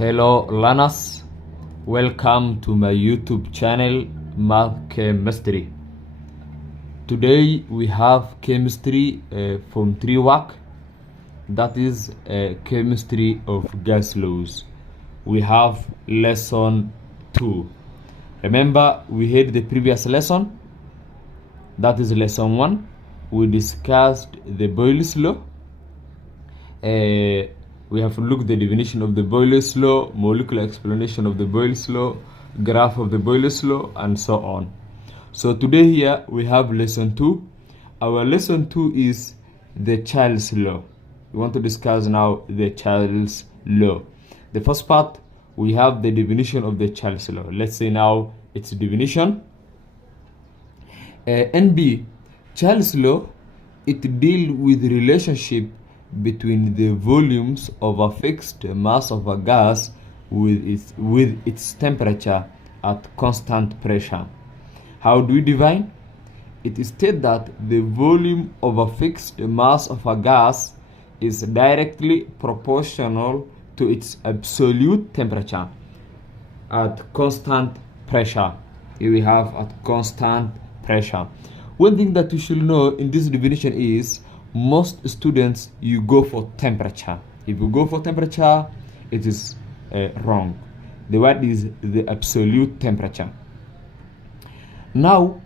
Hello learners, welcome to my YouTube channel Math Chemistry. Today we have chemistry from 3 work, that is chemistry of gas laws. We have lesson 2. Remember we had the previous lesson, that is lesson 1. We discussed the Boyle's law. We have looked at the definition of the Boyle's law, molecular explanation of the Boyle's law, graph of the Boyle's law, and so on. So today here we have lesson 2. Our lesson 2 is the Child's law. We want to discuss now the Child's law. The first part, we have the definition of the Child's law. Let's say now its definition. NB, Child's law, it deals with the relationship between the volumes of a fixed mass of a gas with its temperature at constant pressure. How do we define? It states that the volume of a fixed mass of a gas is directly proportional to its absolute temperature at constant pressure. Here we have at constant pressure. One thing that you should know in this definition is most students, you go for temperature. If you go for temperature, it is wrong. The word is the absolute temperature. Now,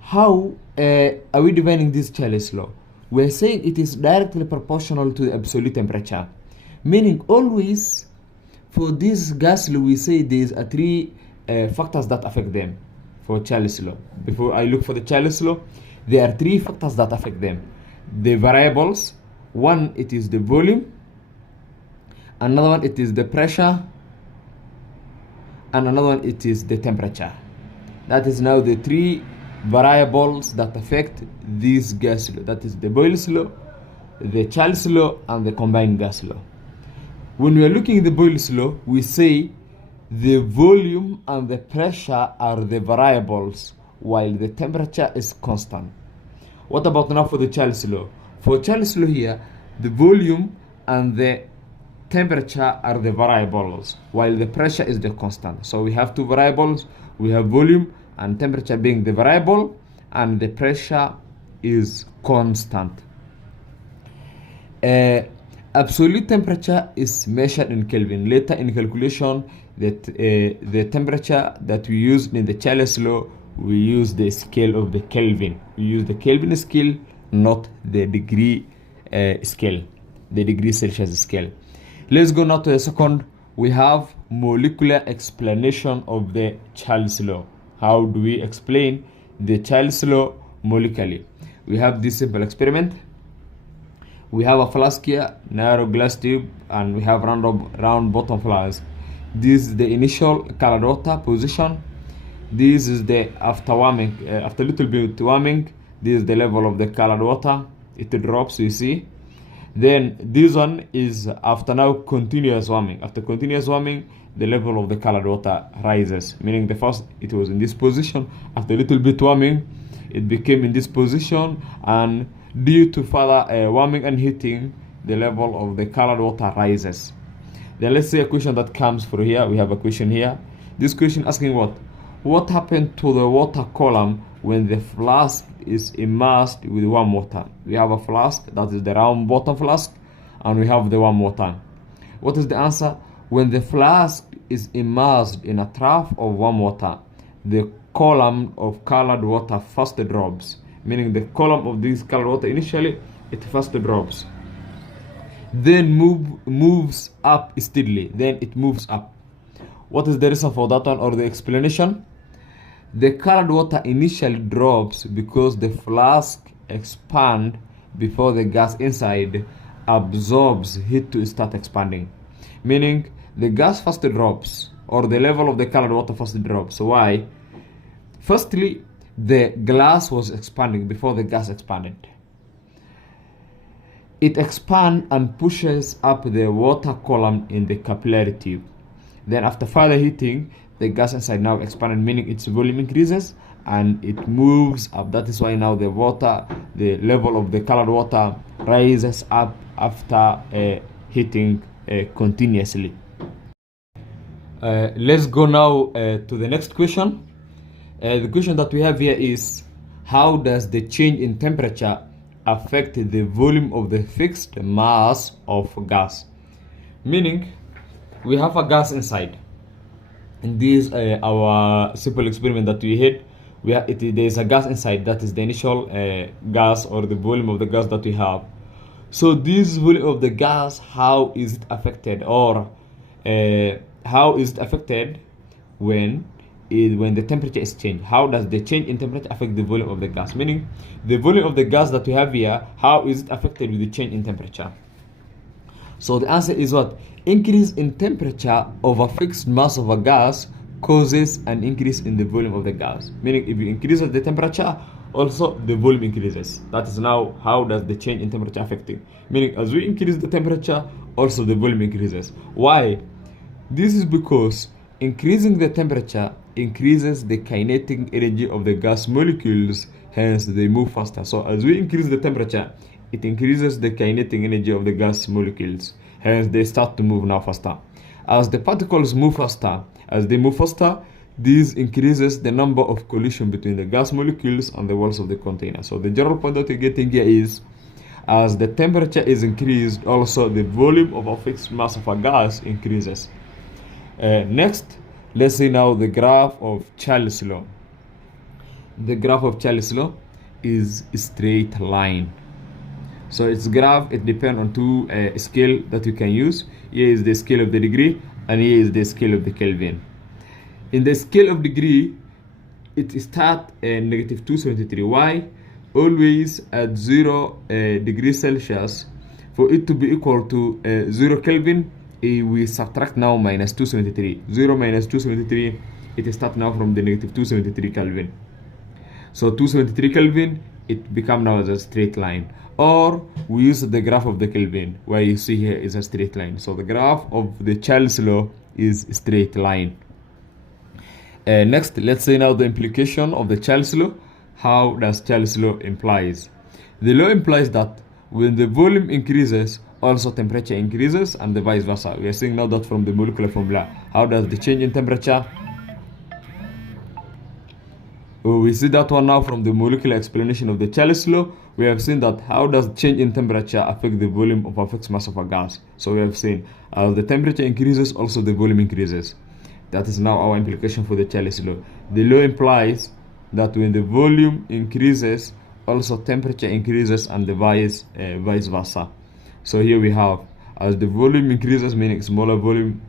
how are we defining this Child's law? We're saying it is directly proportional to the absolute temperature, meaning always for this gas law we say there is 3 factors that affect them for Child's law. Before I look for the Child's law, there are 3 factors that affect them. The variables, one it is the volume, another one it is the pressure, and another one it is the temperature. That is now the 3 variables that affect this gas law. That is the Boyle's law, the Child's law, and the combined gas law. When we are looking at the Boyle's law, we say the volume and the pressure are the variables, while the temperature is constant. What about now for the Child's law? For Child's law here, the volume and the temperature are the variables, while the pressure is the constant. So we have 2 variables. We have volume and temperature being the variable, and the pressure is constant. Absolute temperature is measured in Kelvin. Later in calculation, that the temperature that we used in the Child's law, we use the scale of the Kelvin. We use the Kelvin scale, not the degree scale, the degree Celsius scale. Let's go now to the second. We have molecular explanation of the Child's law. How do we explain the Child's law molecularly? We have this simple experiment. We have a flask here, narrow glass tube, and we have round bottom flask. This is the initial colored water position. This is the after warming, after a little bit warming, this is the level of the colored water. It drops, you see. Then this one is after now continuous warming. After continuous warming, the level of the colored water rises, meaning the first it was in this position. After a little bit warming, it became in this position, and due to further warming and heating, the level of the colored water rises. Then let's say a question that comes from here. We have a question here. This question asking what happened to the water column when the flask is immersed with warm water? We have a flask, that is the round bottom flask, and we have the warm water. What is the answer? When the flask is immersed in a trough of warm water, the column of colored water first drops, meaning the column of this colored water initially, it first drops, then moves up steadily, then it moves up. What is the reason for that one, or the explanation? The colored water initially drops because the flask expands before the gas inside absorbs heat to start expanding. Meaning the gas first drops, or the level of the colored water first drops. Why? Firstly, the glass was expanding before the gas expanded. It expands and pushes up the water column in the capillary tube. Then after further heating, the gas inside now expanded, meaning its volume increases and it moves up. That is why now the level of the colored water rises up after heating continuously. Let's go now to the next question. The question that we have here is, how does the change in temperature affect the volume of the fixed mass of gas? Meaning, we have a gas inside. In this our simple experiment that we had, there is a gas inside. That is the initial gas, or the volume of the gas that we have. So this volume of the gas, how is it affected, or how is it affected when the temperature is changed? How does the change in temperature affect the volume of the gas? Meaning, the volume of the gas that we have here, how is it affected with the change in temperature? So the answer is what? Increase in temperature of a fixed mass of a gas causes an increase in the volume of the gas. Meaning, if you increase the temperature, also the volume increases. That is now how does the change in temperature affecting. Meaning, as we increase the temperature, also the volume increases. Why? This is because increasing the temperature increases the kinetic energy of the gas molecules, hence they move faster. So as we increase the temperature, it increases the kinetic energy of the gas molecules, hence they start to move now faster. As the particles move faster, this increases the number of collision between the gas molecules and the walls of the container. So the general point that we're getting here is, as the temperature is increased, also the volume of a fixed mass of a gas increases. Next, let's see now the graph of Charles' law. The graph of Charles' law is a straight line. So its graph, it depends on two scale that you can use. Here is the scale of the degree, and here is the scale of the Kelvin. In the scale of degree, it starts negative 273. Why? Always at 0 degrees Celsius, for it to be equal to 0 Kelvin, we subtract now minus 273. 0 minus 273, it starts now from the negative 273 Kelvin. So 273 Kelvin, it becomes now as a straight line. Or we use the graph of the Kelvin, where you see here is a straight line. So the graph of the Charles' law is a straight line. Next, let's say now the implication of the Charles' law. How does Charles' law implies? The law implies that when the volume increases, also temperature increases, and the vice versa. We are seeing now that from the molecular formula. How does the change in temperature? We see that one now from the molecular explanation of the Charles' law. We have seen that how does change in temperature affect the volume of a fixed mass of a gas. So we have seen as the temperature increases, also the volume increases. That is now our implication for the Charles' law. The law implies that when the volume increases, also temperature increases, and the vice versa. So here we have, as the volume increases, meaning smaller volume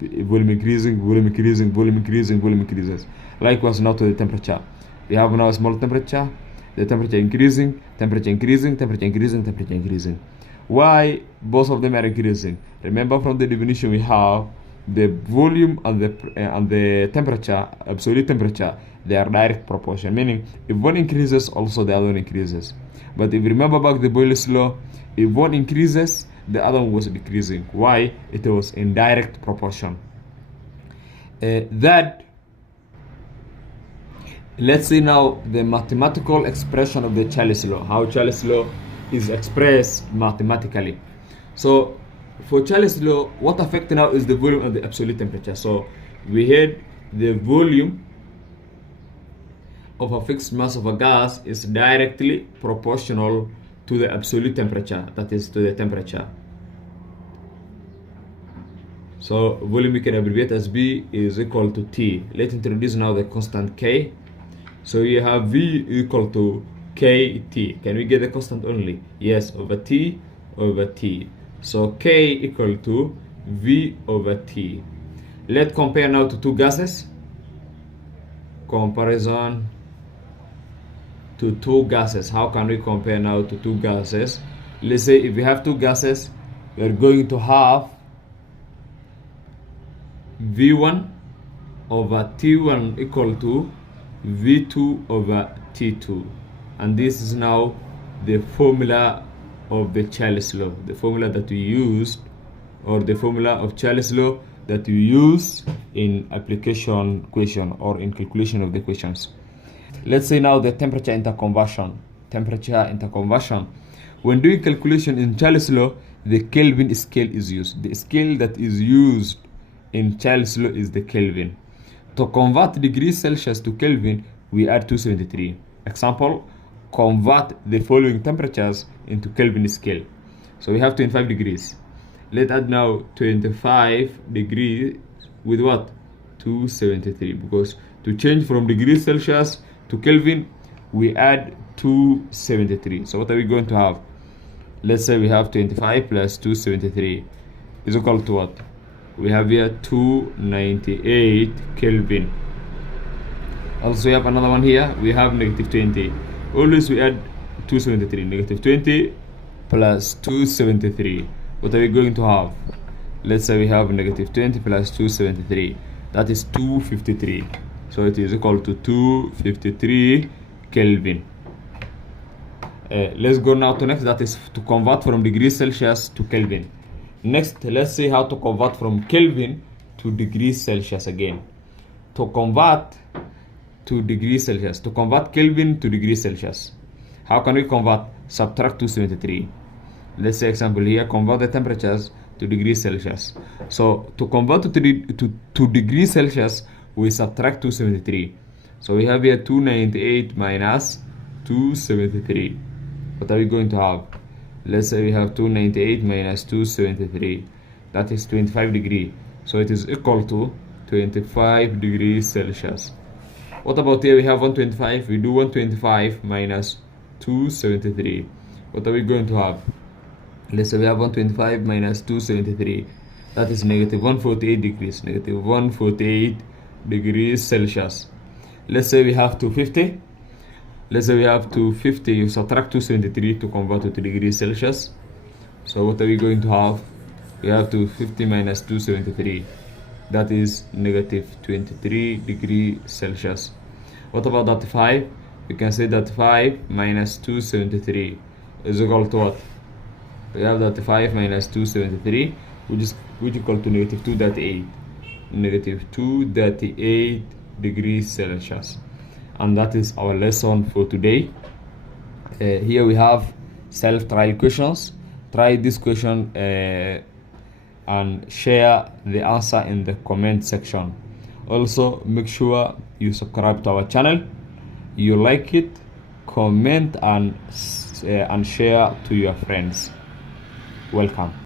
increasing, volume increasing, volume increasing, volume increases. Likewise now to the temperature. We have now a small temperature, the temperature increasing, temperature increasing, temperature increasing, temperature increasing. Why both of them are increasing? Remember from the definition we have the volume and the temperature, absolute temperature, they are direct proportion. Meaning if one increases, also the other one increases. But if you remember back the Boyle's law, if one increases, the other one was decreasing. Why? It was in direct proportion. Let's see now the mathematical expression of the Charles' law. How Charles' law is expressed mathematically. So for Charles' law, what affects now is the volume and the absolute temperature. So we had the volume of a fixed mass of a gas is directly proportional to the absolute temperature, that is to the temperature. So volume we can abbreviate as B is equal to T. Let's introduce now the constant K. So you have V equal to KT. Can we get the constant only? Yes, over T over T. So K equal to V over T. Let's compare now to two gases. Comparison to two gases. How can we compare now to two gases? Let's say if we have two gases, we are going to have V1 over T1 equal to V2 over T2. And this is now the formula of the Charles' law. The formula that we used, or the formula of Charles' law that we use in application question or in calculation of the questions. Let's say now the temperature interconversion. When doing calculation in Charles' law, the Kelvin scale is used. The scale that is used in Charles' law is the Kelvin. To convert degrees Celsius to Kelvin, we add 273. Example, convert the following temperatures into Kelvin scale. So we have 25 degrees. Let's add now 25 degrees with what? 273, because to change from degrees Celsius to Kelvin, we add 273. So what are we going to have? Let's say we have 25 plus 273 is equal to what? We have here 298 Kelvin. Also we have another one here, we have negative 20. Always we add 273, negative 20 plus 273. What are we going to have? Let's say we have negative 20 plus 273. That is 253. So it is equal to 253 Kelvin. Let's go now to next, that is to convert from degrees Celsius to Kelvin. Next, let's see how to convert from Kelvin to degrees Celsius again. To convert to degrees Celsius, to convert Kelvin to degrees Celsius. How can we convert? Subtract 273. Let's say example here, convert the temperatures to degrees Celsius. So to convert to degrees Celsius, we subtract 273. So we have here 298 minus 273. What are we going to have? Let's say we have 298 minus 273. That is 25 degrees. So it is equal to 25 degrees Celsius. What about here? We have 125. We do 125 minus 273. What are we going to have? Let's say we have 125 minus 273. That is negative 148 degrees. Negative 148 degrees Celsius. Let's say we have 250. Let's say we have 250. You subtract 273 to convert it to degrees Celsius. So what are we going to have? We have 250 minus 273. That is negative 23 degrees Celsius. What about that 5? You can say that 5 minus 273 is equal to what? We have that 5 minus 273, which is equal to negative 238. Negative 238 degrees Celsius. And that is our lesson for today. Here we have self-trial questions. Try this question and share the answer in the comment section. Also, make sure you subscribe to our channel, you like it, comment and share to your friends. Welcome.